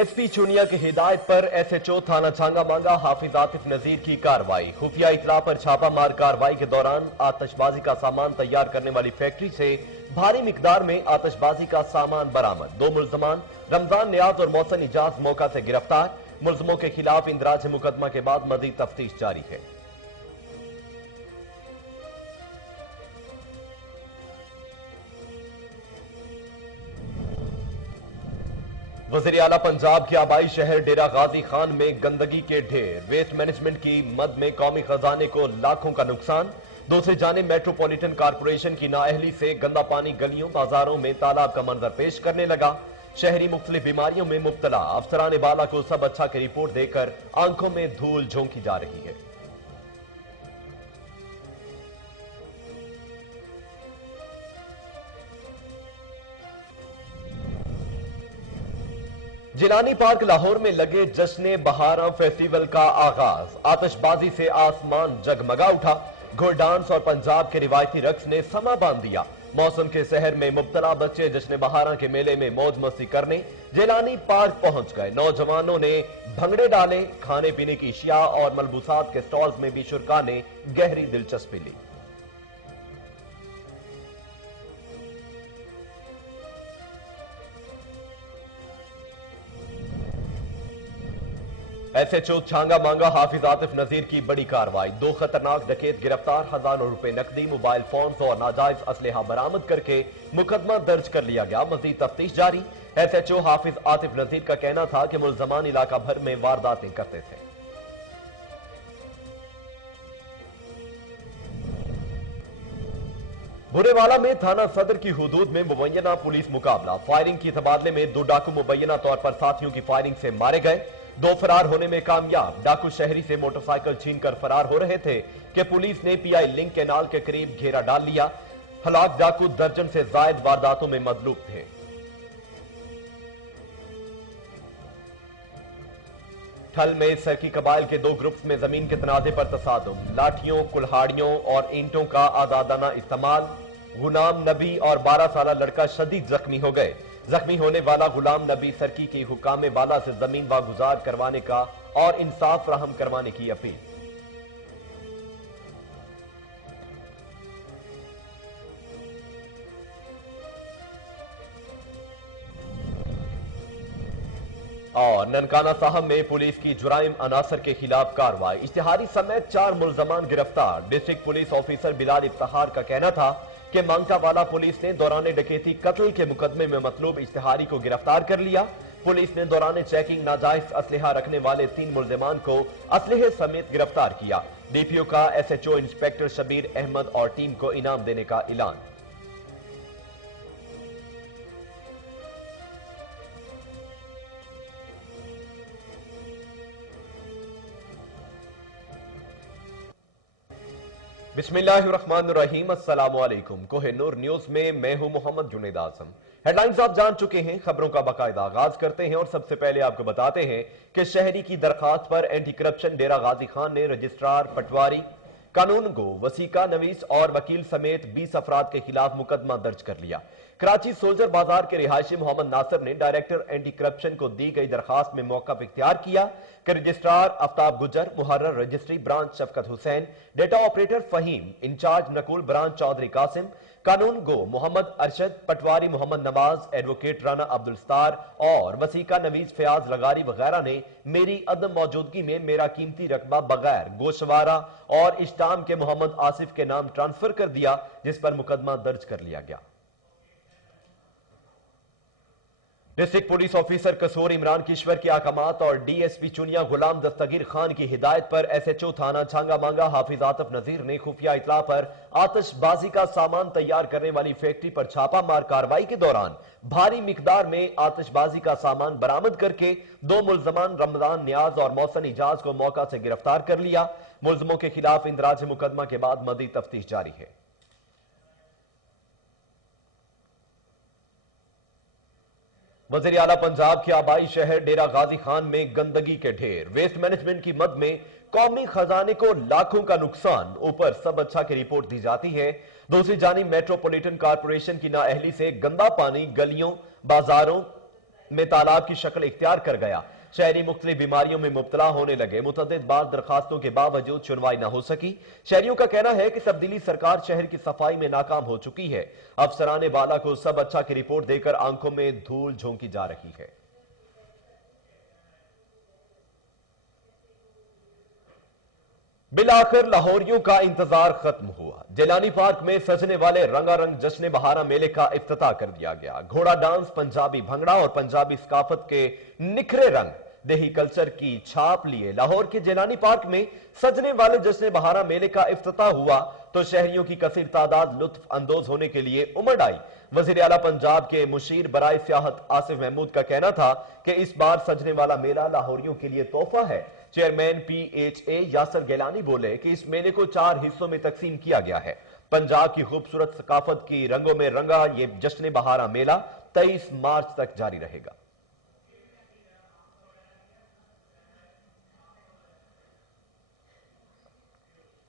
DSP चुनिया की हिदायत पर एसएचओ थाना छांगा मांगा हाफिज आतिफ नजीर की कार्रवाई। खुफिया इतला पर छापामार कार्रवाई के दौरान आतिशबाजी का सामान तैयार करने वाली फैक्ट्री से भारी मिकदार में आतिशबाजी का सामान बरामद। 2 मुल्जमान रमजान नियाज और मोहसिन इजाज मौका से गिरफ्तार। मुल्जमों के खिलाफ इंदराज मुकदमा के बाद मजीद तफ्तीश जारी है। वज़ीर आला पंजाब के आबाई शहर डेरा गाजी खान में गंदगी के ढेर, वेस्ट मैनेजमेंट की मद में कौमी खजाने को लाखों का नुकसान। दूसरी जानिब मेट्रोपॉलिटन कारपोरेशन की नाअहली से गंदा पानी गलियों बाजारों में तालाब का मंजर पेश करने लगा। शहरी मुख्तलिफ बीमारियों में मुब्तला। अफसरान बाला को सब अच्छा की रिपोर्ट देकर आंखों में धूल झोंकी जा रही है। जिलानी पार्क लाहौर में लगे जश्न बहारा फेस्टिवल का आगाज। आतिशबाजी से आसमान जगमगा उठा। घोड़ डांस और पंजाब के रिवायती रक्स ने समा बांध दिया। मौसम के सहर में मुब्तला बच्चे जश्न बहारा के मेले में मौज मस्ती करने जिलानी पार्क पहुंच गए। नौजवानों ने भंगड़े डाले। खाने पीने की अशिया और मलबूसात के स्टॉल्स में भी शुरका ने गहरी दिलचस्पी ली। एसएचओ छांगा मांगा हाफिज आतिफ नजीर की बड़ी कार्रवाई। 2 खतरनाक डकैत गिरफ्तार। हजारों रुपए नकदी, मोबाइल फोन्स और नाजायज असलहा बरामद करके मुकदमा दर्ज कर लिया गया। मजीद तफ्तीश जारी। एसएचओ हाफिज आतिफ नजीर का कहना था कि मुल्जमान इलाका भर में वारदातें करते थे। बुरेवाला में थाना सदर की हुदूद में मुबैना पुलिस मुकाबला। फायरिंग की तबादले में 2 डाकू मुबैना तौर पर साथियों की फायरिंग से मारे गए। 2 फरार होने में कामयाब। डाकू शहरी से मोटरसाइकिल छीनकर फरार हो रहे थे कि पुलिस ने पीआई लिंक कैनाल के करीब घेरा डाल लिया। हलाक डाकू दर्जन से जायद वारदातों में मदलूब थे। ठल में सरकी कबाइल के 2 ग्रुप्स में जमीन के तनाजे पर तसादुम। लाठियों, कुल्हाड़ियों और ईंटों का आजादाना इस्तेमाल। गुलाम नबी और 12 साला लड़का शदीद जख्मी हो गए। जख्मी होने वाला गुलाम नबी सरकी की हुकाम बाला से जमीन वागुजार करवाने का और इंसाफ फराहम करवाने की अपील। और ननकाना साहब में पुलिस की जुराइम अनासर के खिलाफ कार्रवाई। इश्तिहारी समेत 4 मुल्जमान गिरफ्तार। District police officer Bilal Iftikhar का कहना था कि मांगटावाला पुलिस ने दौरान डकैती कत्ल के मुकदमे में मतलूब इश्तिहारी को गिरफ्तार कर लिया। पुलिस ने दौरान चेकिंग नाजायज असलहा रखने वाले 3 मुल्जमान को असलहे समेत गिरफ्तार किया। डीपीओ का एसएचओ इंस्पेक्टर शबीर अहमद और टीम को इनाम देने का ऐलान। बिस्मिल्लाहिर्रहमानिर्रहीम। अस्सलामु अलैकुम। कोहिनूर न्यूज में मैं हूं मोहम्मद जुनेद आजम। हेडलाइंस आप जान चुके हैं। खबरों का बाकायदा आगाज करते हैं और सबसे पहले आपको बताते हैं कि शहरी की दरखास्त पर एंटी करप्शन डेरा गाजी खान ने रजिस्ट्रार, पटवारी, कानून गो, वसीका नवीस और वकील समेत 20 अफराद के खिलाफ मुकदमा दर्ज कर लिया। कराची सोल्जर बाजार के रिहायशी मोहम्मद नासिर ने डायरेक्टर एंटी करप्शन को दी गई दरखास्त में मौका इख्तियार किया कि रजिस्ट्रार आफ्ताब गुजर, मुहर्रर registry branch Shafqat Hussain, data operator Faheem, in charge नकुल ब्रांच चौधरी कासिम, कानून गो मोहम्मद अरशद, पटवारी मोहम्मद नवाज, एडवोकेट राना अब्दुल स्तार और वसीका नवीज फयाज लगारी वगैरह ने मेरी अदम मौजूदगी में मेरा कीमती रकबा बगैर गोशवारा और इस्टाम के मोहम्मद आसिफ के नाम ट्रांसफर कर दिया, जिस पर मुकदमा दर्ज कर लिया गया। डिस्ट्रिक्ट पुलिस ऑफिसर कसूर इमरान किश्वर के अहकामात और डीएसपी चुनिया गुलाम दस्तगीर खान की हिदायत पर एसएचओ थाना छांगा मांगा हाफिज आतिफ नजीर ने खुफिया इतला पर आतिशबाजी का सामान तैयार करने वाली फैक्ट्री पर छापा मार कार्रवाई के दौरान भारी मिकदार में आतिशबाजी का सामान बरामद करके 2 मुल्जमान रमजान नियाज और मोहसिन इजाज को मौका से गिरफ्तार कर लिया। मुल्जमों के खिलाफ इंदराज मुकदमा के बाद मजीद तफ्तीश जारी है। वज़ीर आला पंजाब के आबाई शहर डेरा गाजी खान में गंदगी के ढेर, वेस्ट मैनेजमेंट की मद में कौमी खजाने को लाखों का नुकसान। ऊपर सब अच्छा की रिपोर्ट दी जाती है। दूसरी जानिब मेट्रोपॉलिटन कारपोरेशन की नाअहली से गंदा पानी गलियों, बाजारों में तालाब की शक्ल इख्तियार कर गया। शहरी मुख्तलिफ बीमारियों में मुब्तला होने लगे। मुतअद्दिद बार दरखास्तों के बावजूद सुनवाई न हो सकी। शहरियों का कहना है कि तब्दीली सरकार शहर की सफाई में नाकाम हो चुकी है। अफसराने बाला को सब अच्छा की रिपोर्ट देकर आंखों में धूल झोंकी जा रही है। बिलाखिर लाहौरियों का इंतजार खत्म हुआ। जिलानी पार्क में सजने वाले रंगारंग जश्न बहारा मेले का इफ्तिताह कर दिया गया। घोड़ा डांस, पंजाबी भंगड़ा और पंजाबी सकाफत के निखरे रंग देही कल्चर की छाप लिए लाहौर के जिलानी पार्क में सजने वाले जश्न बहारा मेले का इफ्तिताह हुआ तो शहरियों की कसीर तादाद लुत्फ अंदोज होने के लिए उमड़ आई। वजीर आला पंजाब के मुशीर बराए सियाहत आसिफ महमूद का कहना था कि इस बार सजने वाला मेला लाहौरियों के लिए तोहफा है। चेयरमैन PHA यासर गिलानी बोले कि इस मेले को 4 हिस्सों में तकसीम किया गया है। पंजाब की खूबसूरत सकाफत की रंगों में रंगा ये जश्न बहारा मेला 23 मार्च तक जारी रहेगा।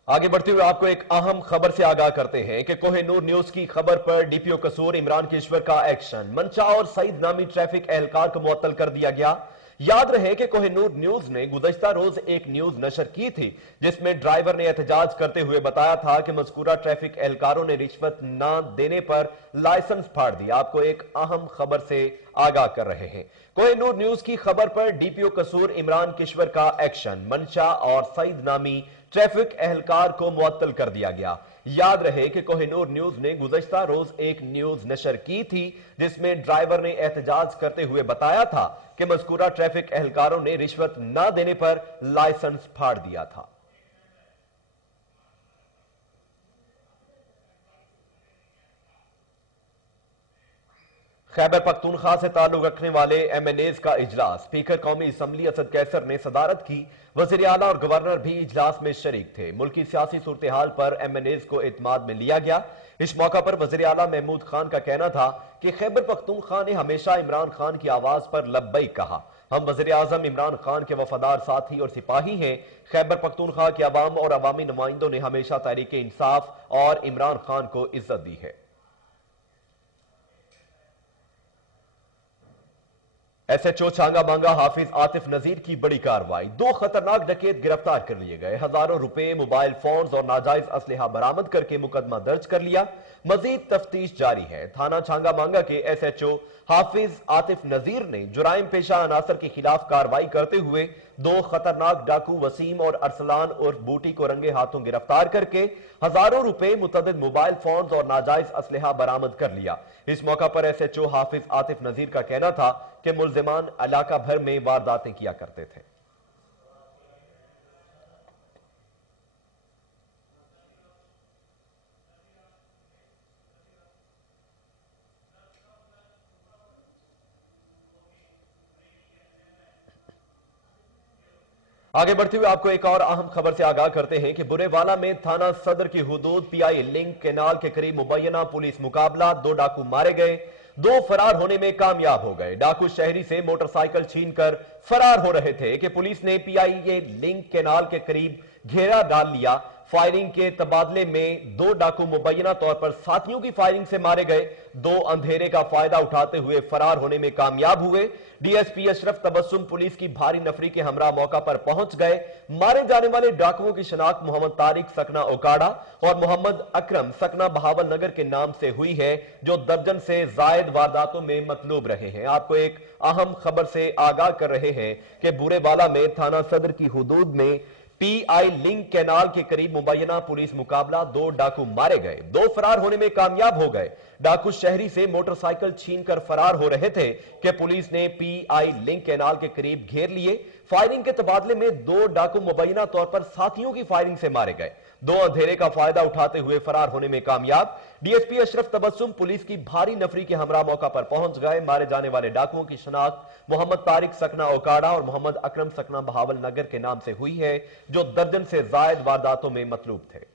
आगे बढ़ते हुए आपको एक अहम खबर से आगाह करते हैं कि कोहिनूर न्यूज की खबर पर DPO कसूर इमरान केशवर का एक्शन। मंशा और सईद नामी ट्रैफिक एहलकार को मुअत्तल कर दिया गया। याद रहे कि कोहिनूर न्यूज ने गुज़श्ता रोज एक न्यूज नशर की थी जिसमें ड्राइवर ने एहतजाज करते हुए बताया था कि मज़कूरा ट्रैफिक एहलकारों ने रिश्वत न देने पर लाइसेंस फाड़ दिया। आपको एक अहम खबर से आगाह कर रहे हैं। कोहिनूर न्यूज की खबर पर DPO कसूर इमरान केशवर का एक्शन। मंशा और सईद नामी ट्रैफिक एहलकार को मुअत्तल कर दिया गया। याद रहे कि कोहिनूर न्यूज ने गुज़श्ता रोज एक न्यूज नशर की थी जिसमें ड्राइवर ने एहतजाज करते हुए बताया था कि मज़कूरा ट्रैफिक एहलकारों ने रिश्वत न देने पर लाइसेंस फाड़ दिया था। खैबर पख्तूनख्वा से ताल्लुक रखने वाले MNAs का इजलास। स्पीकर कौमी असम्बली असद कैसर ने सदारत की। वज़ीर आला और गवर्नर भी इजलास में शरीक थे। मुल्की सियासी सूरत हाल पर MNAs को एतमाद में लिया गया। इस मौका पर वज़ीर आला महमूद खान का कहना था कि खैबर पख्तूनख्वा ने हमेशा इमरान खान की आवाज पर लब्बैक कहा। हम वज़ीर आज़म इमरान खान के वफादार साथी और सिपाही हैं। खैबर पख्तूनख्वा के अवाम और अवामी नुमाइंदों ने हमेशा तहरीक इंसाफ और इमरान खान को इज्जत दी है। SHO छांगा मांगा हाफिज आतिफ नजीर की बड़ी कार्रवाई। 2 खतरनाक डकैत गिरफ्तार कर लिए गए। हजारों रुपए, मोबाइल फोन्स और नाजायज असलहा बरामद करके मुकदमा दर्ज कर लिया। मजीद तफ्तीश जारी है। थाना छांगा मांगा के SHO हाफिज आतिफ नजीर ने जुराइम पेशा अनासर के खिलाफ कार्रवाई करते हुए 2 खतरनाक डाकू वसीम और अरसलान और बूटी को रंगे हाथों गिरफ्तार करके हजारों रुपए, मुतअद्दिद मोबाइल फोन्स और नाजायज असलहा बरामद कर लिया। इस मौका पर SHO हाफिज आतिफ नजीर का कहना था कि मुल्जिमान इलाका भर में वारदातें किया करते थे। आगे बढ़ते हुए आपको एक और अहम खबर से आगाह करते हैं कि बुरेवाला में थाना सदर की हुदूद PI लिंक केनाल के करीब मुबैना पुलिस मुकाबला। 2 डाकू मारे गए, 2 फरार होने में कामयाब हो गए। डाकू शहरी से मोटरसाइकिल छीनकर फरार हो रहे थे कि पुलिस ने PI लिंक केनाल के करीब घेरा डाल लिया। फायरिंग के तबादले में 2 डाकू मुबैना तौर पर साथियों की फायरिंग से मारे गए। 2 अंधेरे का फायदा उठाते हुए फरार होने में कामयाब हुए। DSP अशरफ तबस्सुम पुलिस की भारी नफरी के हमरा मौका पर पहुंच गए। मारे जाने वाले डाकुओं की शनाख्त मोहम्मद तारिक सकना ओकाड़ा और मोहम्मद अकरम सकना बहावल नगर के नाम से हुई है, जो दर्जन से जायद वारदातों में मतलूब रहे हैं। आपको एक अहम खबर से आगाह कर रहे हैं कि बुरेवाला में थाना सदर की हुदूद में PI लिंक कैनाल के करीब मुबैना पुलिस मुकाबला। 2 डाकू मारे गए, 2 फरार होने में कामयाब हो गए। डाकू शहरी से मोटरसाइकिल छीनकर फरार हो रहे थे कि पुलिस ने PI लिंक कैनाल के करीब घेर लिए। फायरिंग के तबादले में 2 डाकू मुबैना तौर पर साथियों की फायरिंग से मारे गए। 2 अंधेरे का फायदा उठाते हुए फरार होने में कामयाब। DSP अशरफ तबस्सुम पुलिस की भारी नफरी के हमरा मौका पर पहुंच गए। मारे जाने वाले डाकुओं की शनाख्त मोहम्मद तारिक सकना ओकाड़ा और मोहम्मद अकरम सकना बहावल नगर के नाम से हुई है, जो दर्जन से जायद वारदातों में मतलूब थे।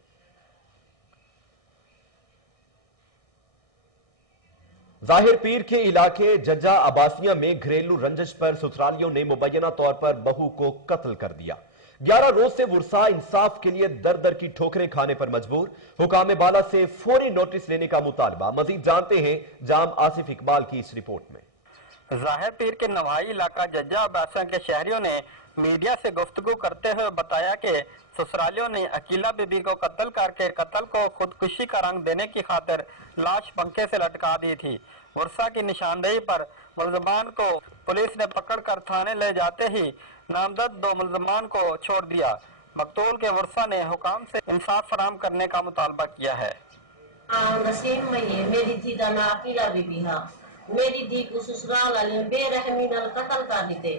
जाहिर पीर के इलाके जज्जा अब्बासिया में घरेलू रंजिश पर ससुरालियों ने मुबैना तौर पर बहू को कत्ल कर दिया। 11 रोज से वुरसा इंसाफ के लिए दर दर की ठोकरें खाने पर मजबूर। हुकाम बाला से फौरी नोटिस लेने का मुतालबा। मजीद जानते हैं जाम आसिफ इकबाल की इस रिपोर्ट में। ظاہر پیر کے نواحی علاقہ ججا عباسیہ کے شہریوں نے میڈیا سے گفتگو کرتے ہوئے بتایا کہ سسرالیوں نے عقیلہ بی بی کو قتل کر کے قتل کو خودکشی کا رنگ دینے کی خاطر لاش پنکھے سے لٹکا دی تھی۔ ورثہ کی نشاندہی پر ملزمان کو پولیس نے پکڑ کر تھانے لے جاتے ہی نامزد 2 ملزمان کو چھوڑ دیا۔ مقتول کے ورثہ نے حکام سے انصاف فراہم کرنے کا مطالبہ کیا ہے۔ نسیم میں میری دھی کا نام عقیلہ بی بی ہے۔ میری دھی کو سسرال والے بے رحمی نال قتل کر دیتے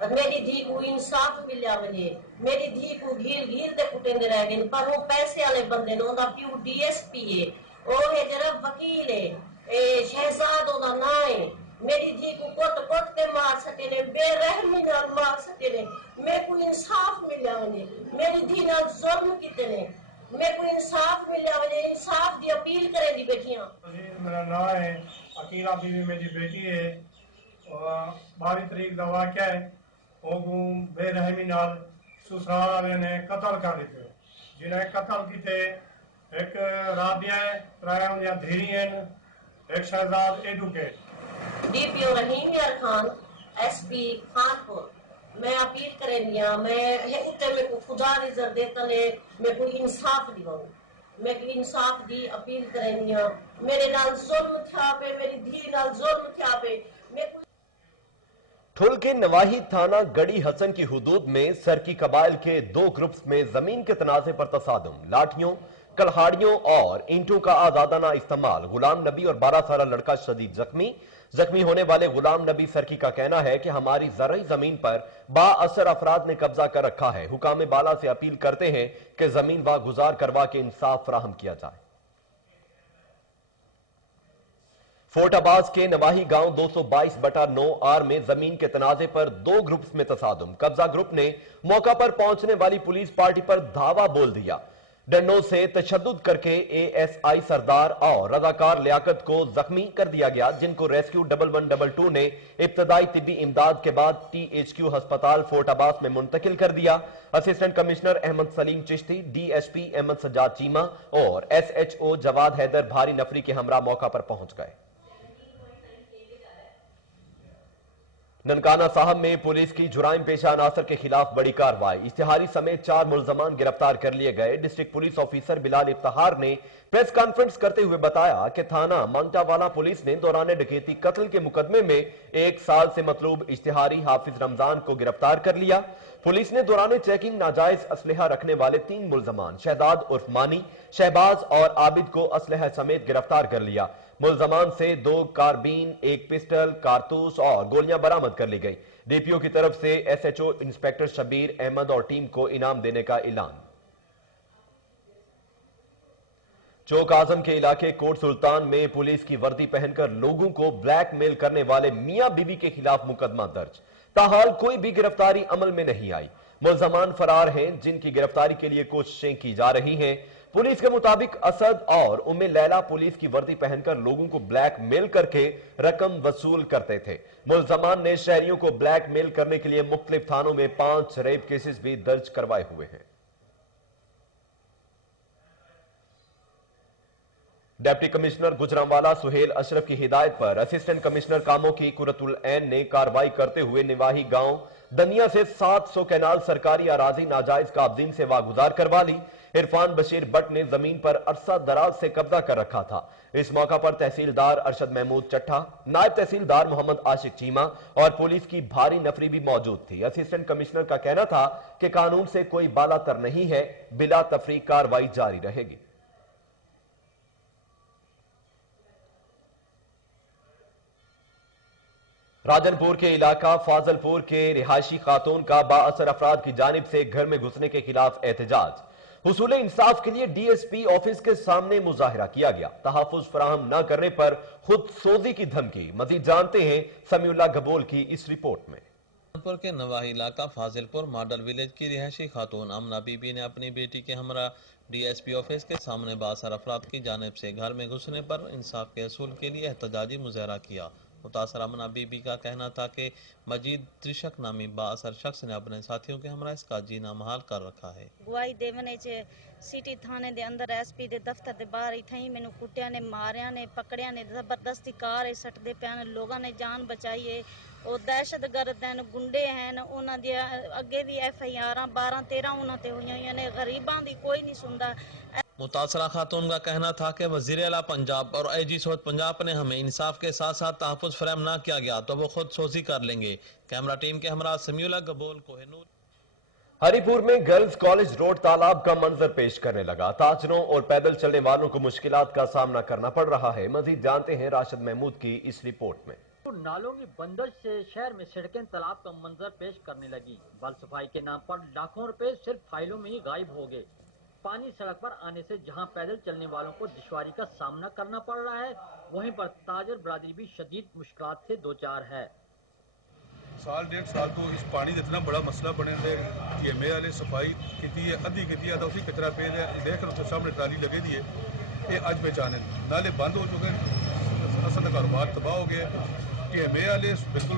اور میری دھی کو انصاف ملیا وجے میری دھی کو گھیر تے کٹیں رہ گئے پر وہ پیسے والے بندے نے اوندا پیو ڈی ایس پی ہے او ہے جڑا وکیل ہے شہزاد اوندا نام ہے۔ میری دھی کو کٹ کے مار سکے نے بے رحمی نال مار سکے نے میں کو انصاف ملیا وجے میری دھی نال ظلم کیتے نے میں کو انصاف ملیا وجے انصاف دی اپیل کرے دی بیٹھیاں۔ میرا نام ہے عقیلہ بی بی میری بیٹی ہے 22 تاریخ کا واقعہ ہے۔ وہ بے رحمی نال سسرال والے نے قتل کر دیتے جنہیں قتل کیتے ایک رابعہ ہے ترائیاں دھیری ہیں ایک شہزاد ایڈوکیٹ ڈی پی او رحیم یار خان ایس پی خانپور میں اپیل کریں دیا میں اتنے میں کو خدا نظر دیتا نے میں کوئی انصاف دیواؤں میں کوئی انصاف دی اپیل کریں دیا میرے نال ظلم تھا پہ میری دھی نال ظلم تھا پہ میں کوئی ٹھل کے نواحی تھانہ گڑی حسن کی حدود میں سرکی قبائل کے 2 گروپس میں زمین کے تنازع پر تصادم، لاٹھیوں، کلہاڑیوں اور اینٹوں کا آزادانہ استعمال، غلام نبی اور 12 سالہ لڑکا شدید زخمی ہونے والے غلام نبی سرکی کا کہنا ہے کہ ہماری زرعی زمین پر با اثر افراد نے قبضہ کر رکھا ہے۔ حکام بالا سے اپیل کرتے ہیں کہ زمین واگزار کروا کے انصاف فراہم کیا جائے۔ فورٹ عباس کے نواحی گاؤں 222/9 آر میں زمین کے تنازع پر 2 گروپس میں تصادم، قبضہ گروپ نے موقع پر پہنچنے والی پولیس پارٹی پر دھاوا بول دیا، ڈنڈوں سے تشدد کر کے اے ایس آئی سردار اور رضاکار لیاقت کو زخمی کر دیا گیا، جن کو ریسکیو 1122 نے ابتدائی طبی امداد کے بعد ٹی ایچ کیو ہسپتال فورٹ عباس میں منتقل کر دیا۔ Assistant commissioner Ahmed Saleem Chishti, D S P Ahmed Sajjad Cheema اور S H O Jawad Haider بھاری نفری کے ہمراہ موقع پر پہنچ گئے۔ ننکانہ صاحب میں پولیس کی جرائم پیشہ عناصر کے خلاف بڑی کارروائی، اشتہاری سمیت 4 ملزمان گرفتار کر لیے گئے۔ ڈسٹرکٹ پولیس آفیسر بلال افتخار نے پریس کانفرنس کرتے ہوئے بتایا کہ تھانہ مانگٹا والا پولیس نے دوران ڈکیتی قتل کے مقدمے میں 1 سال سے مطلوب اشتہاری حافظ رمضان کو گرفتار کر لیا۔ پولیس نے دوران چیکنگ ناجائز اسلحہ رکھنے والے 3 ملزمان شہزاد عرف مانی، شہباز اور عابد کو اسلحہ سمیت گرفتار کر لیا۔ ملزمان سے 2 کاربین، 1 پسٹل، کارتوس اور گولیاں برآمد کر لی گئی۔ ڈی پی او کی طرف سے S H O inspector Shabbir Ahmed اور ٹیم کو انعام دینے کا اعلان۔ چوک اعظم کے علاقے کوٹ سلطان میں پولیس کی وردی پہن کر لوگوں کو بلیک میل کرنے والے میاں بی بی کے خلاف مقدمہ درج، تاحال کوئی بھی گرفتاری عمل میں نہیں آئی۔ ملزمان فرار ہیں، جن کی گرفتاری کے لیے کوششیں کی جا رہی ہیں۔ پولیس کے مطابق اسد اور ام لیلا پولیس کی وردی پہن کر لوگوں کو بلیک میل کر کے رقم وصول کرتے تھے۔ ملزمان نے شہریوں کو بلیک میل کرنے کے لیے مختلف تھانوں میں 5 ریپ کیسز بھی درج کروائے ہوئے ہیں۔ ڈپٹی کمشنر گجرانوالا سہیل اشرف کی ہدایت پر اسسٹنٹ کمشنر کاموں کی قرۃ العین نے کارروائی کرتے ہوئے نواحی گاؤں دنیا سے 700 کینال سرکاری اراضی ناجائز قابضین سے واگزار کروا لی۔ عرفان بشیر بٹ نے زمین پر عرصہ دراز سے قبضہ کر رکھا تھا۔ اس موقع پر تحصیلدار ارشد محمود چٹھا، نائب تحصیلدار محمد عاشق چیمہ اور پولیس کی بھاری نفری بھی موجود تھی۔ اسسٹنٹ کمشنر کا کہنا تھا کہ قانون سے کوئی بالا تر نہیں ہے، بلا تفریق کارروائی جاری رہے گی۔ راجن پور کے علاقہ فاضل پور کے رہائشی خاتون کا با اثر افراد کی جانب سے گھر میں گھسنے کے خلاف احتجاج، حصول انصاف کے لیے ڈی ایس پی آفس کے سامنے مظاہرہ کیا گیا، تحفظ فراہم نہ کرنے پر خود سوزی کی دھمکی۔ مزید جانتے ہیں سمیع اللہ گبول کی اس رپورٹ میں۔ راجن پور کے نواحی علاقہ فاضل پور ماڈل ویلیج کی رہائشی خاتون آمنہ بی بی نے اپنی بیٹی کے ہمراہ ڈی ایس پی آفس کے سامنے با اثر افراد کی جانب سے گھر میں گھسنے پر انصاف کے حصول کے لیے احتجاجی مظاہرہ کیا۔ متاثرہ امنا بی بی کا کہنا تھا کہ مجید ترشک نامی بااثر شخص نے اپنے ساتھیوں کے ہمراہ اس کا جینا محال کر رکھا ہے۔ گواہی دیونے چے سٹی تھانے دے اندر ایس پی دے دفتر دے باہر ہی تھیں مینوں کٹیا نے ماریا نے پکڑیا نے زبردستی کار سٹ دے پیان لوگاں نے جان بچائی ہے۔ او دہشت گرد ہیں گنڈے ہیں انہاں دی اگے بھی ایف آئی آر 12-13 انہاں تے ہوئیاں نے غریباں دی کوئی نہیں سندا۔ متاثرہ خاتون کا کہنا تھا کہ وزیر اعلیٰ پنجاب اور آئی جی صوت پنجاب نے ہمیں انصاف کے ساتھ ساتھ تحفظ فراہم نہ کیا گیا تو وہ خود سوزی کر لیں گے۔ کیمرہ ٹیم کے ہمراہ سمیولہ گبول کوہ نور۔ ہری پور میں گرلز کالج روڈ تالاب کا منظر پیش کرنے لگا۔ تاجروں اور پیدل چلنے والوں کو مشکلات کا سامنا کرنا پڑ رہا ہے۔ مزید جانتے ہیں راشد محمود کی اس رپورٹ میں۔ نالوں کی بندش سے شہر میں سڑکیں تالاب کا منظر پیش کرنے لگی۔ بل صفائی کے نام پر لاکھوں روپے صرف فائلوں میں ہی غائب ہو گئے۔ پانی سڑک پر آنے سے جہاں پیدل چلنے والوں کو دشواری کا سامنا کرنا پڑ رہا ہے وہیں پر تاجر برادری بھی شدید مشکلات سے دوچار ہے۔ سال 1.5 سال تو اس پانی کا اتنا بڑا مسئلہ بنے تھے کہ میرے والے صفائی کی ادھی کی اسی کچرا پہ دیکھ کر سامنے ٹرالی لگے دی ہے یہ اج پہچانے نالے بند ہو چکے ہیں۔ اصل کاروبار تباہ ہو گیا کہ میرے والے بالکل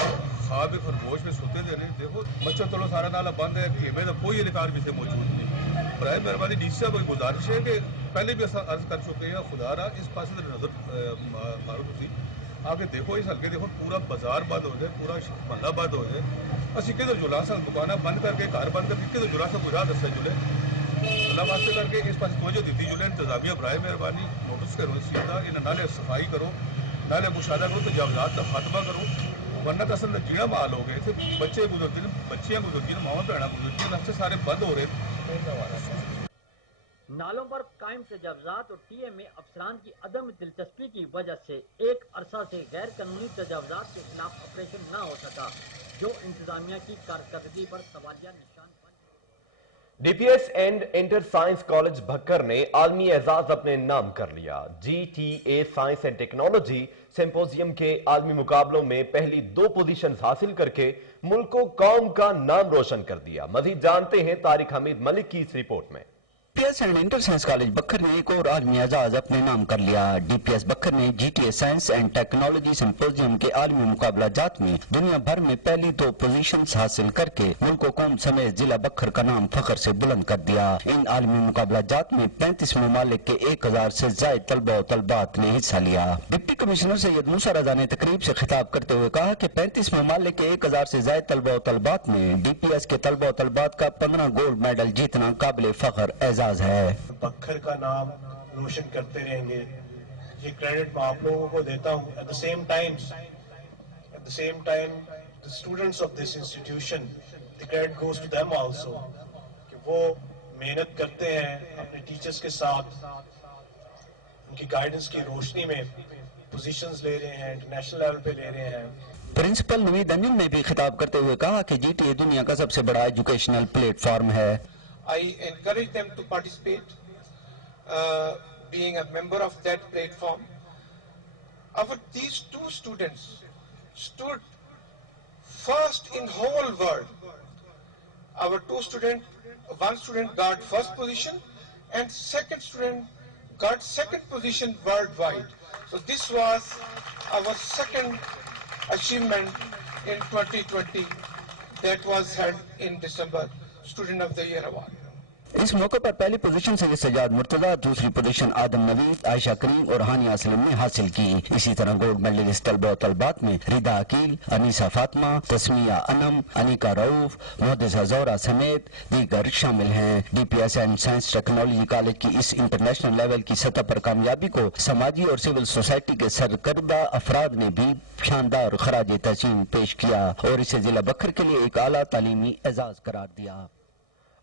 خواب خرگوش میں سوتے دے رہے ہیں۔ دیکھو بچوں چلو سارا نالا بند ہے کہ میرا کوئی اہلکار بھی سے موجود نہیں۔ برائے مہربانی ڈی سی صاحب کی گزارش ہے کہ پہلے بھی عرض کر چکے ہیں خدا رہا اس پاس نظر مارو تھی آگے دیکھو اس ہلکے دیکھو پورا بازار بند ہو جائے پورا محلہ بند ہو جائے اسی کدھر جلا سا دکانیں بند کر کے گھر بند کر کے کدھر جلا سا کوئی راہ دسے جلے اللہ واسطے کر کے اس پاس توجہ دیتی جلے انتظامیہ برائے مہربانی نوٹس کرو اس چیز کا انہیں نالے صفائی کرو نالے مشاہدہ کرو تجاوزات کا خاتمہ کرو ورنہ تو اصل جیڑا مال ہو گئے تھے بچے گزرتے ہیں بچیاں گزرتی ہیں ماواں بہنیں گزرتی ہیں راستے سارے بند ہو رہے ہیں۔ نالوں پر قائم تجاوزات اور ٹی ایم اے افسران کی عدم دلچسپی کی وجہ سے ایک عرصہ سے غیر قانونی تجاوزات کے خلاف آپریشن نہ ہو سکا جو انتظامیہ کی کارکردگی پر سوالیہ نشان بن۔ D P S and inter science college Bhakkar نے عالمی اعزاز اپنے نام کر لیا۔ G T A science and technology symposium کے عالمی مقابلوں میں پہلی 2 پوزیشنز حاصل کر کے ملک و قوم کا نام روشن کر دیا۔ مزید جانتے ہیں طارق حمید ملک کی اس رپورٹ میں۔ D P S and inter science college Bhakkar نے ایک اور عالمی اعزاز اپنے نام کر لیا۔ ڈی پی ایس بکھر نے G T A science and technology symposium کے عالمی مقابلہ جات میں دنیا بھر میں پہلی 2 پوزیشنز حاصل کر کے ملک و قوم سمیت ضلع بکھر کا نام فخر سے بلند کر دیا۔ ان عالمی مقابلہ جات میں 35 ممالک کے 1000 سے زائد طلبہ و طلبات نے حصہ لیا۔ ڈپٹی کمشنر سید موسیٰ رضا نے تقریب سے خطاب کرتے ہوئے کہا کہ 35 ممالک کے 1000 سے زائد طلبہ و طلبات میں ڈی پی ایس کے طلبہ و طلبات کا 15 گولڈ میڈل جیتنا قابل فخر اعزاز ہے۔ بکھر کا نام روشن کرتے رہیں گے یہ کریڈٹ میں آپ لوگوں کو دیتا ہوں۔ at the same time the students of this institution the credit goes to them also کہ وہ محنت کرتے ہیں اپنے ٹیچرز کے ساتھ ان کی گائیڈنس کی روشنی میں پوزیشنز لے رہے ہیں انٹرنیشنل لیول پہ لے رہے ہیں۔ پرنسپل نوید انجم نے بھی خطاب کرتے ہوئے کہا کہ جی ٹی اے دنیا کا سب سے بڑا ایجوکیشنل پلیٹ فارم ہے۔ I encourage them to participate, being a member of that platform. These 2 students stood first in whole world. One student got first position and second student got second position worldwide. So this was our second achievement in 2020 that was held in December. Student of the Year Award. اس موقع پر پہلی position سید سجاد مرتضیٰ، دوسری position آدم نوید، عائشہ کریم اور ہانیہ اسلم نے حاصل کی۔ اسی طرح gold medalist طلبہ و طلبات میں ردا عقیل، انیسہ فاطمہ، تسمیہ انم، انیکا رؤف، محدثہ زہرا سمیت دیگر شامل ہیں۔ D P S and science technology college کی اس انٹرنیشنل لیول کی سطح پر کامیابی کو سماجی اور سول سوسائٹی کے سرکردہ افراد نے بھی شاندار خراج تحسین پیش کیا اور اسے ضلع بکھر کے لیے ایک اعلیٰ تعلیمی اعزاز قرار دیا۔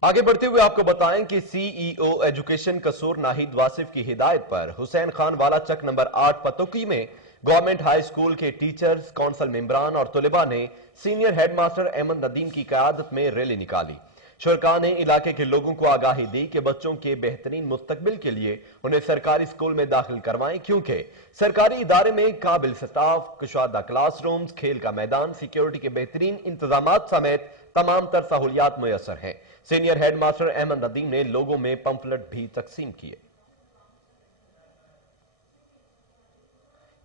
آگے بڑھتے ہوئے آپ کو بتائیں کہ سی ای او ایجوکیشن قصور ناہید واصف کی ہدایت پر حسین خان والا چک نمبر 8 پتوکی میں گورنمنٹ ہائی اسکول کے ٹیچرز، کونسل ممبران اور طلباء نے senior head master Ahmad Nadeem کی قیادت میں ریلی نکالی۔ شرکاء نے علاقے کے لوگوں کو آگاہی دی کہ بچوں کے بہترین مستقبل کے لیے انہیں سرکاری اسکول میں داخل کروائیں کیونکہ سرکاری ادارے میں قابل سٹاف، کشادہ کلاس رومز، کھیل کا میدان، سیکیورٹی کے بہترین انتظامات سمیت تمام تر سہولیات میسر ہیں۔ Senior head master Ahmad Nadeem نے لوگوں میں پمفلٹ بھی تقسیم کیے۔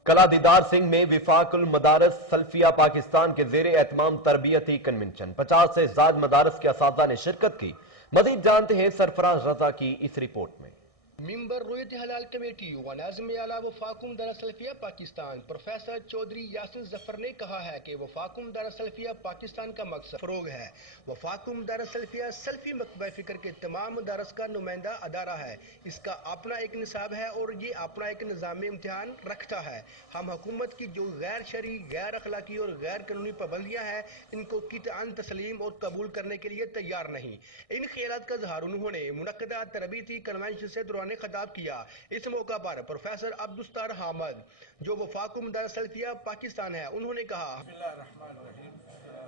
कला दीदार सिंह में विफाकुल मदारस सल्फिया पाकिस्तान के ज़ेरे एहतमाम तरबियती कन्वेंशन 50 से ज़ायद मदारस के असातिज़ा ने शिरकत की। मज़ीद जानते हैं सरफराज रजा की इस रिपोर्ट में। मिंबर रोयत हलाल कमेटी व नाज़िम आला वफाकुम दरसल्फिया पाकिस्तान प्रोफेसर चौधरी यासिर जफर ने कहा है कि वफाकुम दरसल्फिया पाकिस्तान का मकसद फरोग है। वफाकुम दरसल्फिया सल्फी मकतबा फिक्र के तमाम मदारस का नुमाइंदा अदारा है। इसका अपना एक निसाब है और ये अपना एक निज़ाम इम्तिहान रखता है। हम हुकूमत की जो गैर शरई, गैर अखलाकी और गैर कानूनी पाबंदियाँ हैं, इनको कितान तस्लीम और कबूल करने के लिए तैयार नहीं। इन ख्यालात का इज़हार उन्होंने मुनक्कदा तरबीती कन्वेंशन से दौरान खिताब किया। इस मौका पर प्रोफेसर अब्दुस्तार हामद जो वफाकुम दरसल्फिया पाकिस्तान है, उन्होंने कहा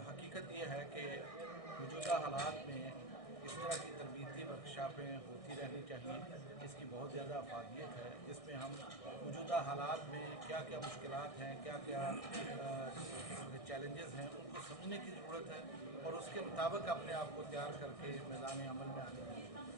हकीकत यह है कि मौजूदा हालात में इस तरह की तरबीती वर्कशॉपें होती रहनी चाहिए। इसकी बहुत ज़्यादा अफादियत है। इसमें हम मौजूदा हालात में क्या क्या मुश्किलात हैं, क्या क्या चैलेंजेस हैं, उनको समझने की ज़रूरत है और उसके मुताबिक अपने आप को तैयार करके मैदान अमल में आने चाहिए।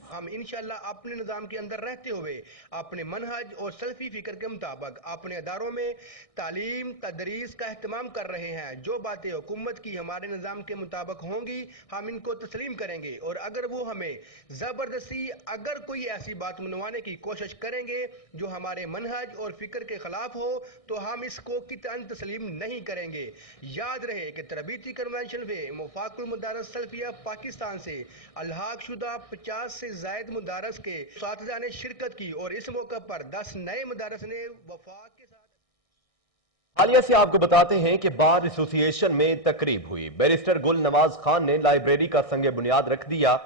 हम इंशाल्लाह अपने निज़ाम के अंदर रहते हुए अपने मनहज और सल्फी फिक्र के मुताबिक अपने अदारों में तालीम तदरीस का अहतमाम कर रहे हैं। जो बातें हुकूमत की हमारे निज़ाम के मुताबिक होंगी हम इनको तस्लीम करेंगे और अगर वो हमें ज़बरदस्ती अगर कोई ऐसी बात मनवाने की कोशिश करेंगे जो हमारे मनहज और फिक्र के खिलाफ हो तो हम इसको कितान तस्लीम नहीं करेंगे। याद रहे कि तरबीती कन्वेंशन में मुफाकुल मदारस सल्फिया पाकिस्तान से अलहाक शुदा 50 से ज़ायद मदारस के असातिज़ा ने शिरकत की और इस मौके पर 10 नए मदारस ने वफाक के साथ। हालिया से आपको बताते हैं कि बार एसोसिएशन में तकरीब हुई। बैरिस्टर गुल नवाज खान ने लाइब्रेरी का संगे बुनियाद रख दिया।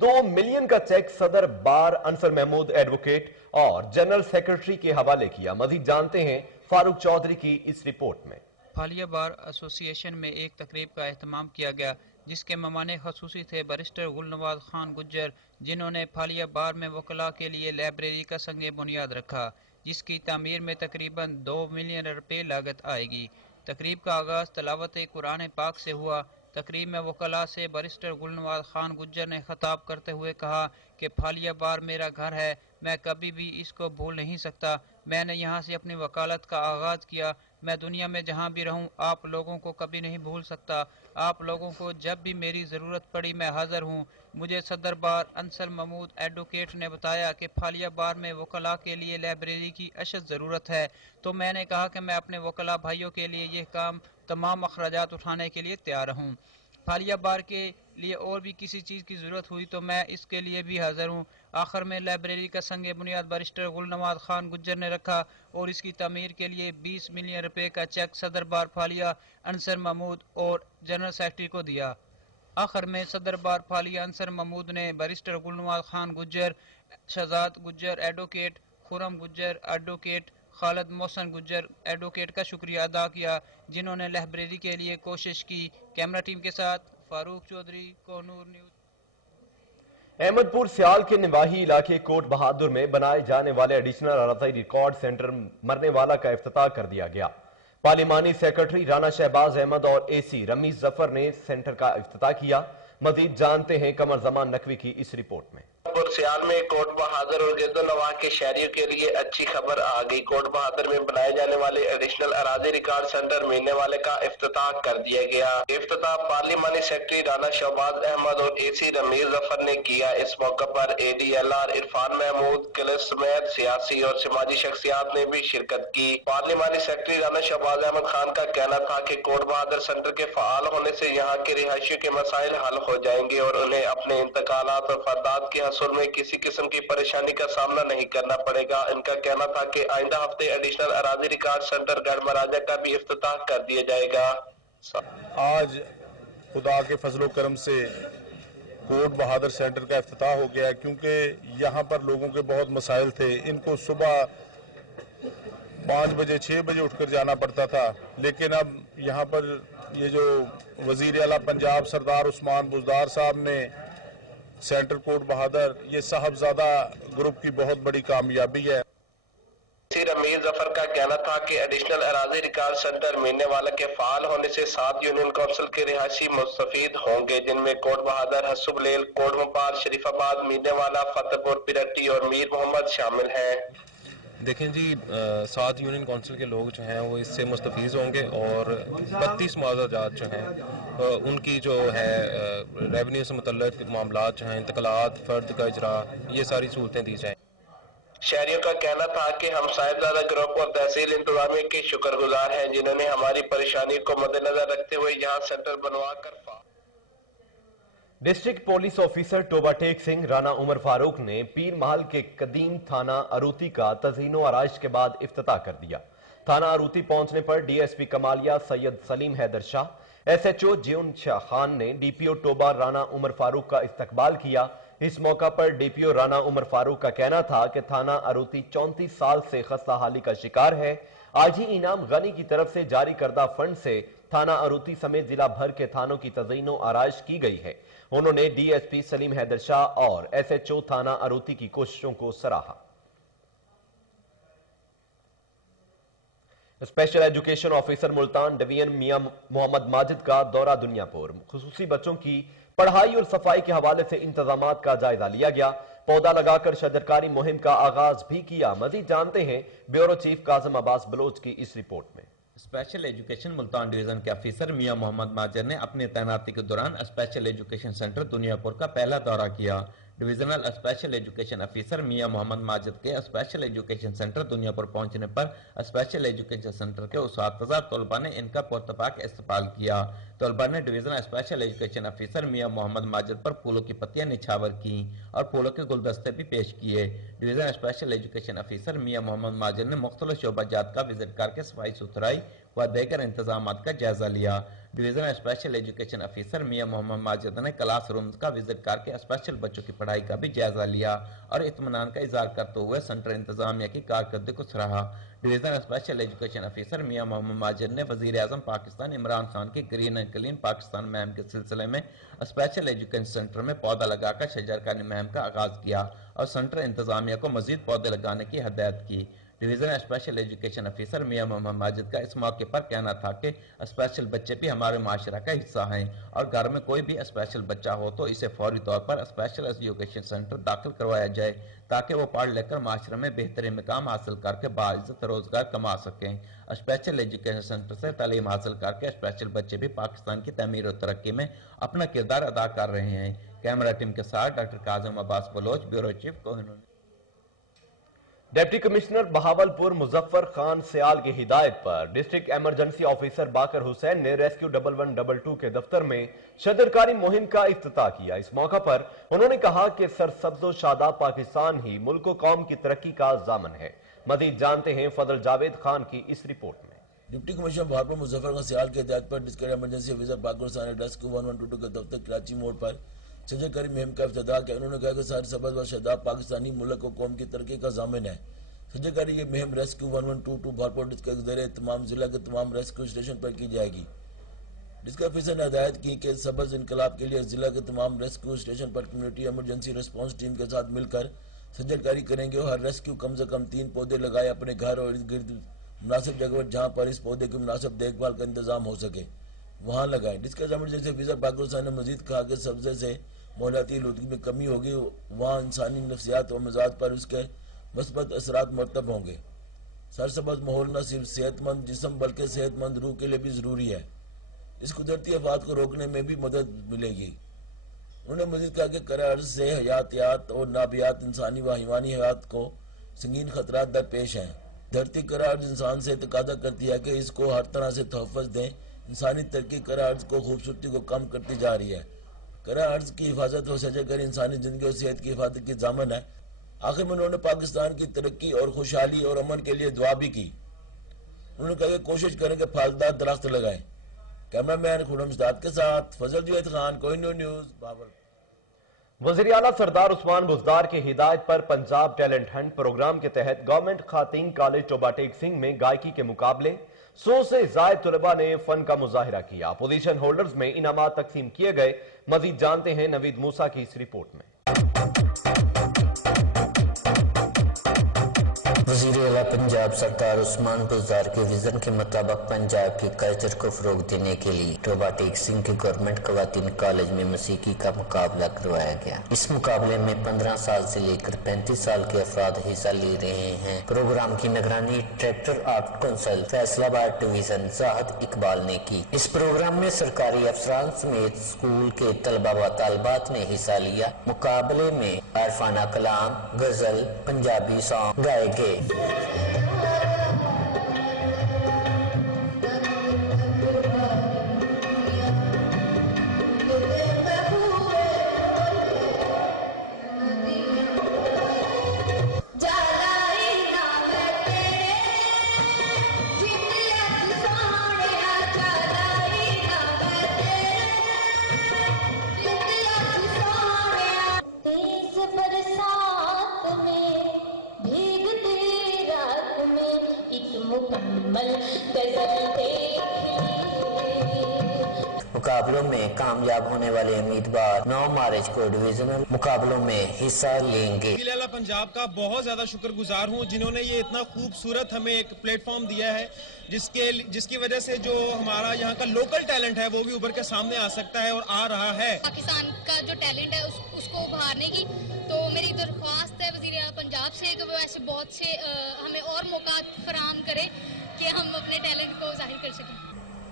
2 मिलियन का चेक सदर बार अंसर महमूद एडवोकेट और जनरल सेक्रेटरी के हवाले किया। मजीद जानते हैं फारूक चौधरी की इस रिपोर्ट में। हालिया बार एसोसिएशन में एक तकरीब का एहतमाम किया गया जिसके मेहमान खसूसी थे बैरिस्टर गुल नवाज खान गुज्जर, जिन्होंने फालिया बार में वकला के लिए लाइब्रेरी का संगे बुनियाद रखा जिसकी तामीर में तकरीबन 2 मिलियन रुपए लागत आएगी। तकरीब का आगाज़ तलावत कुरान पाक से हुआ। तकरीब में वकला से बैरिस्टर गुल नवाज खान गुज्जर ने खिताब करते हुए कहा कि फालिया बार मेरा घर है, मैं कभी भी इसको भूल नहीं सकता। मैंने यहाँ से अपनी वकालत का आगाज़ किया। मैं दुनिया में जहाँ भी रहूँ आप लोगों को कभी नहीं भूल सकता। आप लोगों को जब भी मेरी ज़रूरत पड़ी मैं हाज़िर हूँ। मुझे सदर बार अंसर महमूद एडवोकेट ने बताया कि फालिया बार में वकला के लिए लाइब्रेरी की अशद ज़रूरत है, तो मैंने कहा कि मैं अपने वकला भाइयों के लिए यह काम तमाम अखराजात उठाने के लिए तैयार हूँ। फालिया बार के लिए और भी किसी चीज़ की ज़रूरत हुई तो मैं इसके लिए भी हाज़िर हूँ। आखिर में लाइब्रेरी का संगे बुनियाद बैरिस्टर गुल नवाज खान गुज्जर ने रखा और इसकी तामीर के लिए 20 मिलियन रुपए का चेक सदर बार फालिया अंसर महमूद और जनरल सेक्रेटरी को दिया। आखिर में सदर बार फालिया अंसर महमूद ने barrister Gul Nawaz Khan Gujjar, Shahzad Gujjar advocate, Khurram Gujjar advocate, Khalid Mohsin Gujjar advocate का शुक्रिया अदा किया जिन्होंने लाइब्रेरी के लिए कोशिश की। कैमरा टीम के साथ फारूक चौधरी, कोहनूर न्यूज। अहमदपुर सियाल के निवाही इलाके कोट बहादुर में बनाए जाने वाले एडिशनल अराज़ी रिकॉर्ड सेंटर मरने वाला का इफ्तिताह कर दिया गया। पार्लिमानी सेक्रेटरी राना शहबाज अहमद और एसी रमीज जफर ने सेंटर का इफ्तिताह किया। मजीद जानते हैं कमर जमान नकवी की इस रिपोर्ट में। सियाल में कोट बहादुर और गिरदोनवाह के शहरियों के लिए अच्छी खबर आ गई। कोट बहादुर में बनाए जाने वाले एडिशनल अराज़ी रिकॉर्ड सेंटर मिलने वाले का इफ्तिताह कर दिया गया। इफ्तिताह पार्लिमानी सेक्रेटरी राना शहबाज अहमद और एसी रमीज जफर ने किया। इस मौके पर ADLR इरफान महमूद किलिस समेत सियासी और समाजी शख्सियात ने भी शिरकत की। पार्लिमानी सेक्रेटरी राना शहबाज अहमद खान का कहना था कि कोट बहादुर सेंटर के फाल होने से यहाँ के रिहायशियों के मसाइल हल हो जाएंगे और उन्हें अपने इंतकालात और फरदात के हसूल में किसी किस्म की परेशानी का सामना नहीं करना पड़ेगा। इनका कहना था कि आइंदा हफ्ते एडिशनल अराज़ी रिकॉर्ड सेंटर गढ़ महाराजा का भी इफ्तिताह कर दिया जाएगा। आज खुदा के फजलो करम से कोट बहादुर सेंटर का इफ्तिताह हो गया क्योंकि यहाँ पर लोगों के बहुत मसाइल थे। इनको सुबह 5 बजे 6 बजे उठकर जाना पड़ता था, लेकिन अब यहाँ पर ये जो वजीर आला पंजाब सरदार उस्मान बुज़दार साहब ने सेंटर कोट बहादुर, ये साहबजादा ग्रुप की बहुत बड़ी कामयाबी है। रमीज जफर का कहना था कि एडिशनल अराज़ी रिकॉर्ड सेंटर मिलने वाले के फाल होने से 7 यूनियन काउंसिल के रिहायशी मुस्तफीद होंगे, जिनमें कोट बहादुर, हसुबलेल, कोट मुबार, शरीफाबाद, मीरने वाला, फतेहपुर, पिरट्टी और मीर मोहम्मद शामिल हैं। देखें जी 7 यूनियन काउंसिल के लोग जो हैं वो इससे मुस्तफीज़ होंगे और 32 मुआवजात जो हैं उनकी जो है रेवेन्यू से मुतल्लिक़ मामलात जो हैं इंतकालात फ़र्द का इजरा ये सारी सहूलतें दी जाएँ। शहरियों का कहना था कि हम साहिबजादा ग्रुप और तहसील इंतजामिया के शुक्रगुजार हैं जिन्होंने हमारी परेशानी को मद्देनजर रखते हुए यहाँ सेंटर बनवा कर district police officer Toba Tek Singh Rana Umar Farooq ने पीर महल के कदीम थाना अरूती का तज़ीनो आराइश के बाद इफ्तिताह कर दिया। थाना अरूती पहुंचने पर डीएसपी कमालिया सैयद सलीम हैदर शाह एसएचओ जिउन शाह खान ने डीपीओ टोबा राना उमर फारूक का इस्तकबाल किया। इस मौका पर डीपीओ राना उमर फारूक का कहना था कि थाना अरूती 34 साल से खस्ता हाली का शिकार है। आज ही इनाम गनी की तरफ से जारी करदा फंड से थाना अरूती समेत जिला भर के थानों की तज़ीनो आराइश की गई है। उन्होंने डीएसपी सलीम हैदर शाह और एसएचओ थाना अरूती की कोशिशों को सराहा। Special education officer Multan division Mian Muhammad Majid का दौरा दुनियापुर। खुसूसी बच्चों की पढ़ाई और सफाई के हवाले से इंतजामात का जायजा लिया गया। पौधा लगाकर शजरकारी मुहिम का आगाज भी किया। मजीद जानते हैं ब्यूरो चीफ काजिम अब्बास बलोच की इस रिपोर्ट में। स्पेशल एजुकेशन मुल्तान डिवीजन के अफसर मियां मोहम्मद माजिद ने अपनी तैनाती के दौरान स्पेशल एजुकेशन सेंटर दुनियापुर का पहला दौरा किया। डिविजनल स्पेशल एजुकेशन अफसर मियां मोहम्मद माजिद के स्पेशल एजुकेशन सेंटर दुनियापुर पहुंचने पर स्पेशल एजुकेशन सेंटर के उस्ताद तलबा ने इनका पुरतपाक इस्तकबाल किया। तलबा ने डिवीजनल स्पेशल एजुकेशन अफसर मियां मोहम्मद माजिद पर फूलों की पत्तियां निछावर की और फूलों के गुलदस्ते भी पेश किए। डिवीजनल स्पेशल एजुकेशन अफसर मियां मोहम्मद माजिद ने मुख्तलिफ शोबाजात का विजिट करके सफाई सुथराई व देगर इंतजामात का जायजा लिया। डिवीजनल स्पेशल एजुकेशन अफसर मियां मोहम्मद माजिद ने क्लास रूम्स का विजिट करके स्पेशल बच्चों की पढ़ाई का भी जायजा लिया और इत्मीनान का इजहार करते हुए सेंटर इंतजामिया की कारकर्दगी को सराहा। डिवीजनल स्पेशल एजुकेशन अफसर मियां मोहम्मद माजिद ने वजीर आजम पाकिस्तान इमरान खान की ग्रीन एंड क्लीन पाकिस्तान मुहिम के सिलसिले में स्पेशल एजुकेशन सेंटर में पौधा लगाकर शजरकारी मुहिम का आगाज किया और सेंटर इंतजामिया को मजीद पौधे लगाने की हदायत की। डिवीजनल स्पेशल एजुकेशन अफसर मियां मोहम्मद माजिद का इस मौके पर कहना था कि स्पेशल बच्चे भी हमारे माशरा का हिस्सा हैं और घर में कोई भी स्पेशल बच्चा हो तो इसे फौरी तौर पर स्पेशल एजुकेशन सेंटर दाखिल करवाया जाए ताकि वो पढ़ लेकर माशरे में बेहतरीन मुकाम हासिल करके बाइज्जत रोजगार कमा सकें। स्पेशल एजुकेशन सेंटर से तालीम हासिल करके स्पेशल बच्चे भी पाकिस्तान की तमीर और तरक्की में अपना किरदार अदा कर रहे हैं। कैमरा टीम के साथ doctor Kazim Abbas Baloch, bureau chief Kohinoor. Deputy commissioner Bahawalpur Muzaffar Khan Sial की हिदायत पर district emergency officer Baqir Hussain ने रेस्क्यू 1112 के दफ्तर में शजरकारी मुहिम का इफ्तिताह किया। इस मौका पर उन्होंने कहा कि सरसब्ज़ो शादाब पाकिस्तान ही मुल्क व कौम की तरक्की का जामन है। मजीद जानते हैं फजल जावेद खान की इस रिपोर्ट में। डिप्टी कमिश्नर बहावलपुर मुजफ्फर खान सियाल की हिदायत पर district emergency officer Baqir Hussain ने रेस्क्यू 1112 के दफ्तर कराची मोड़ पर शजरकारी मुहिम का इफ्तिताह किया। उन्होंने कहा कि सरसब्ज़ व शादाब पाकिस्तानी मुल्क व कौम की तरक्की का जामिन है। शजरकारी ये मुहिम रेस्क्यू 1122 बहावलपुर डिस्ट्रिक्ट के ज़रिए तमाम जिला के तमाम रेस्क्यू स्टेशन पर की जाएगी। डिस्ट्रिक्ट ऑफिसर ने हिदायत की कि सब्ज़ इनकलाब के लिए जिला के तमाम रेस्क्यू स्टेशन पर कम्युनिटी इमरजेंसी रिस्पांस टीम के साथ मिलकर शजरकारी करेंगे और हर रेस्क्यू कम से कम 3 पौधे लगाए अपने घर और इर्द गिर्द मुनासिब जगह जहाँ पर इस पौधे की मुनासिब देखभाल का इंतजाम हो सके वहाँ लगाए। District emergency officer Baqir Hussain ने मजीद कहा कि सब्ज़े से माहौलियाती आलूदगी में कमी होगी, वहाँ इंसानी नफ्सियात और मिजाज पर उसके मस्बत असरात मरतब होंगे। सरसब्ज़ माहौल न सिर्फ सेहतमंद जिस्म बल्कि सेहतमंद रूह के लिए भी ज़रूरी है। इस कुदरती आफात को रोकने में भी मदद मिलेगी। उन्होंने मज़ीद कहा कि करे अर्ज से हयातियात और नाबियात इंसानी व हैवानी हयात को संगीन खतरात दरपेश हैं। धरती करे अर्ज इंसान से तकादा करती है कि इसको हर तरह से तहफ़्फ़ुज़ दें। इंसानी तरक्की करे अर्ज को खूबसूरती को कम करती जा रही है। करे अर्ज की हिफाजत व शजरकारी इंसानी ज़िंदगी और सेहत की हिफाजत की जामन है। आखिर में उन्होंने पाकिस्तान की तरक्की और खुशहाली और अमन के लिए दुआ भी की। उन्होंने कहा कि कोशिश करें कि फलदार दरख्त लगाएं। कैमरामैन खुरम इस्ताद के साथ फजल जुवैद खान, कोहिनूर न्यूज़, बाबर। वज़ीर आला सरदार उस्मान बुज़दार की हिदायत पर पंजाब टैलेंट हंट प्रोग्राम के तहत गवर्नमेंट खातीन कॉलेज टोबा टेक सिंह में गायकी के मुकाबले 100 से ज़ायद तलबा ने फन का मुजाहिरा किया। पोजीशन होल्डर्स में इनामात तकसीम किए गए। मजीद जानते हैं नवीद मूसा की इस रिपोर्ट में। वज़ीर आला पंजाब सरकार उस्मान बुज़दार के विजन के मुताबिक पंजाब के कल्चर को फरोग देने के लिए रोबोटिक सिंह के गवर्नमेंट खवातीन कॉलेज में मौसीकी का मुकाबला करवाया गया। इस मुकाबले में 15 साल से लेकर 35 साल के अफराद हिस्सा ले रहे हैं। प्रोग्राम की निगरानी director art council Faisalabad division Zahid Iqbal ने की। इस प्रोग्राम में सरकारी अफसरान समेत स्कूल के तलबा व तालिबात ने हिस्सा लिया। मुकाबले में अरफाना कलाम, गजल, पंजाबी सॉन्ग गाए गए। मुकाबलों में कामयाब होने वाले उम्मीदवार 9 मार्च को डिविजनल मुकाबलों में हिस्सा लेंगे। वज़ीर-ए-आला पंजाब का बहुत ज्यादा शुक्रगुजार हूँ जिन्होंने ये इतना खूबसूरत हमें एक प्लेटफॉर्म दिया है जिसकी वजह से जो हमारा यहाँ का लोकल टैलेंट है वो भी उभर के सामने आ सकता है और आ रहा है। पाकिस्तान का जो टैलेंट है उसको उभारने की तो मेरी दरख्वास्त है वज़ीर-ए-आला पंजाब से कि वो ऐसे बहुत से हमें और मौका फराहम करे कि हम अपने टैलेंट को जाहिर कर सकें।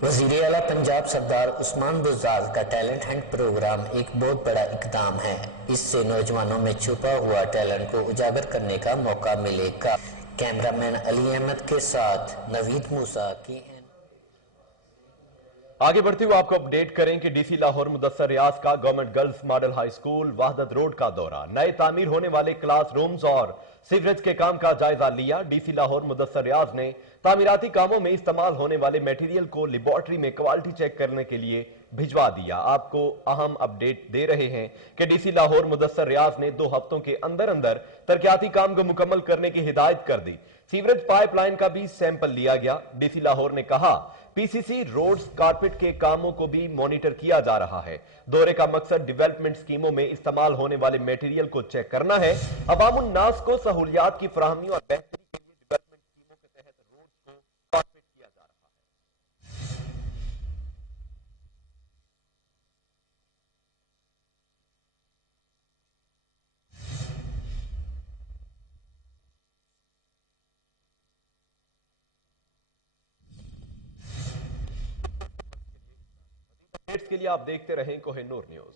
वज़ीर-ए-आला पंजाब सरदार उस्मान बुज़दार का टैलेंट हंट प्रोग्राम एक बहुत बड़ा इकदाम है। इससे नौजवानों में छुपा हुआ टैलेंट को उजागर करने का मौका मिलेगा। कैमरामैन अली अहमद के साथ नवीद मूसा की। आगे बढ़ते हुए आपको अपडेट करें कि डीसी लाहौर मुदस्सर रियाज का government girls model high school Wahdat road का दौरा, नए तामीर होने वाले क्लास रूम्स और सीवरेज के काम का जायजा लिया। डीसी लाहौर मुदस्सर रियाज ने तामीराती कामों में इस्तेमाल होने वाले मटेरियल को लेबोरेटरी में क्वालिटी चेक करने के लिए भिजवा दिया। आपको अहम अपडेट दे रहे हैं कि डीसी लाहौर मुदस्सर रियाज ने 2 हफ्तों के अंदर अंदर तरक्याती काम को मुकम्मल करने की हिदायत कर दी। सीवरेज पाइपलाइन का भी सैंपल लिया गया। डीसी लाहौर ने कहा पीसीसी रोड्स कारपेट के कामों को भी मॉनिटर किया जा रहा है। दौरे का मकसद डेवलपमेंट स्कीमों में इस्तेमाल होने वाले मटेरियल को चेक करना है। अवामुन नास को सहूलियात की फराहमी और बेहतरी के लिए डेवलपमेंट स्कीमों के तहत रोड्स को कारपेट किया जा रहा है। के लिए आप देखते रहें कोहिनूर न्यूज।